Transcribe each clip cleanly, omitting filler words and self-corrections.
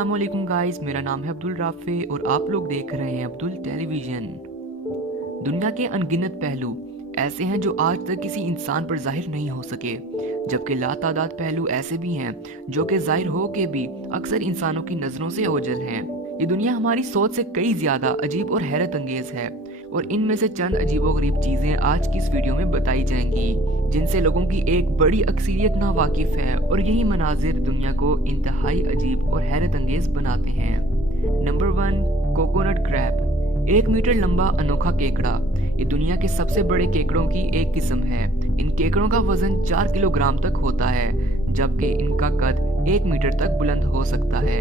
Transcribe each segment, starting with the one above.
अस्सलाम वालेकुम गाइस, मेरा नाम है अब्दुल राफे और आप लोग देख रहे हैं अब्दुल टेलीविजन। दुनिया के अनगिनत पहलू ऐसे हैं जो आज तक किसी इंसान पर जाहिर नहीं हो सके, जबकि लातादाद पहलू ऐसे भी हैं जो कि जाहिर हो के भी अक्सर इंसानों की नज़रों से ओझल हैं। ये दुनिया हमारी सोच से कई ज़्यादा अजीब और हैरत अंगेज़ है और इनमें से चंद अजीबोगरीब चीज़ें आज की इस वीडियो में बताई जाएंगी, जिनसे लोगों की एक बड़ी अक्सरियत ना वाकिफ है और यही मनाजिर दुनिया को इंतहाई अजीब और हैरत अंगेज बनाते हैं। Number 1, coconut crab. 1 मीटर लंबा अनोखा केकड़ा। ये दुनिया के सबसे बड़े केकड़ों की एक किस्म है। इन केकड़ों का वजन 4 किलोग्राम तक होता है, जबकि इनका कद 1 मीटर तक बुलंद हो सकता है।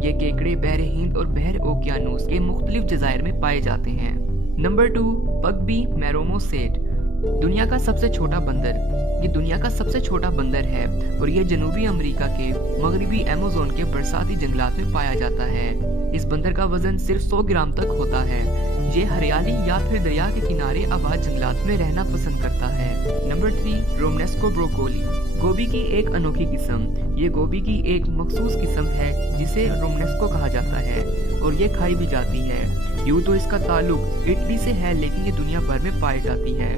ये केकड़े बहरे हिंद और बहर ओकियानूस के मुख्तलिफ जज़ायर में पाए जाते हैं। नंबर 2, पगबी मैरोमोसेट। दुनिया का सबसे छोटा बंदर। ये दुनिया का सबसे छोटा बंदर है और ये जनूबी अमेरिका के मगरबी अमेज़न के बरसाती जंगलात में पाया जाता है। इस बंदर का वजन सिर्फ 100 ग्राम तक होता है। ये हरियाली या फिर दरिया के किनारे आबाद जंगलात में रहना पसंद करता है। Number 3, Romanesco broccoli. गोभी की एक अनोखी किस्म। ये गोभी की एक मखसूस किस्म है जिसे रोमनेस्को कहा जाता है और ये खाई भी जाती है। यूँ तो इसका ताल्लुक इटली से है, लेकिन ये दुनिया भर में पाई जाती है।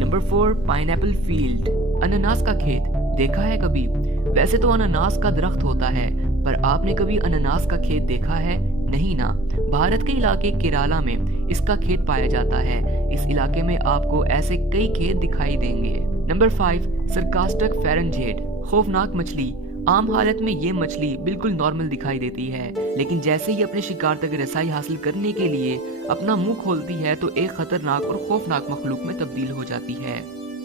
Number 4, pineapple field. अनानास का खेत देखा है कभी? वैसे तो अनानास का दरख्त होता है, पर आपने कभी अनानास का खेत देखा है? नहीं ना। भारत के इलाके केरला में इसका खेत पाया जाता है। इस इलाके में आपको ऐसे कई खेत दिखाई देंगे। Number 5, sarcastic fringehead. खौफनाक मछली। आम हालत में ये मछली बिल्कुल नॉर्मल दिखाई देती है, लेकिन जैसे ही अपने शिकार तक रसाई हासिल करने के लिए अपना मुंह खोलती है तो एक खतरनाक और खौफनाक मखलूक में तब्दील हो जाती है।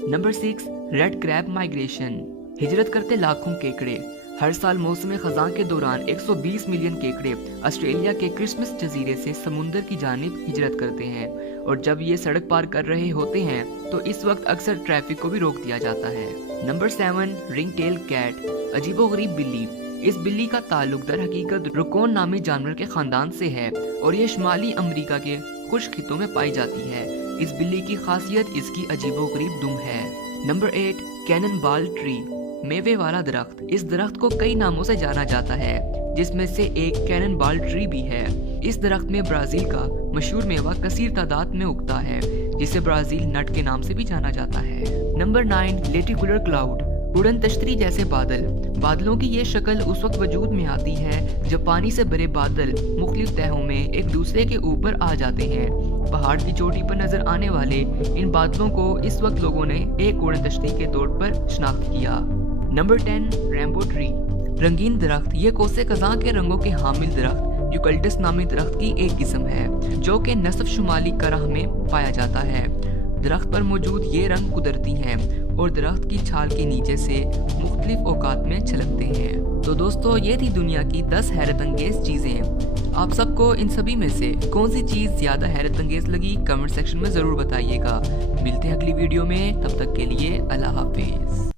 Number 6, red crab migration. हिजरत करते लाखों केकड़े। हर साल मौसम खज़ां के दौरान 120 मिलियन केकड़े ऑस्ट्रेलिया के क्रिसमस जजीरे से समुंदर की जानिब हिजरत करते हैं और जब ये सड़क पार कर रहे होते हैं तो इस वक्त अक्सर ट्रैफिक को भी रोक दिया जाता है। Number 7, ring tail cat. अजीबोगरीब बिल्ली। इस बिल्ली का ताल्लुक दर हकीकत रुकोन नामी जानवर के खानदान से है और ये शुमाली अमेरिका के खुश्क खितों में पाई जाती है। इस बिल्ली की खासियत इसकी अजीबोगरीब दुम है। नंबर 8, कैनन बाल ट्री। मेवे वाला दरख्त। इस दरख्त को कई नामों से जाना जाता है, जिसमें से एक कैनन बाल ट्री भी है। इस दरख्त में ब्राजील का मशहूर मेवा कसीर तादाद में उगता है, जिसे ब्राजील नट के नाम से भी जाना जाता है। Number 9, lenticular cloud. उड़न तश्तरी जैसे बादल। बादलों की ये शक्ल उस वक्त वजूद में आती है जब पानी से भरे बादल मुख्तलिफ तहों में एक दूसरे के ऊपर आ जाते हैं। पहाड़ की चोटी पर नजर आने वाले इन बादलों को इस वक्त लोगों ने एक उड़न तश्तरी के तौर पर शनाख्त किया। Number 10, rainbow tree. रंगीन दरख्त। ये कोसे कज़ां के रंगों के हामिल दरख्त यूकलिप्टस नामी दरख्त की एक किस्म है, जो कि नस्फ शुमाली करह में पाया जाता है। दरख्त पर मौजूद ये रंग कुदरती हैं और दरख्त की छाल के नीचे से मुख्तलिफ औकात में छलकते हैं। तो दोस्तों, ये थी दुनिया की 10 हैरत अंगेज चीज़ें। आप सबको इन सभी में से कौन सी चीज़ ज़्यादा हैरत अंगेज लगी कमेंट सेक्शन में ज़रूर बताइएगा। मिलते हैं अगली वीडियो में, तब तक के लिए अल्लाह हाफिज़।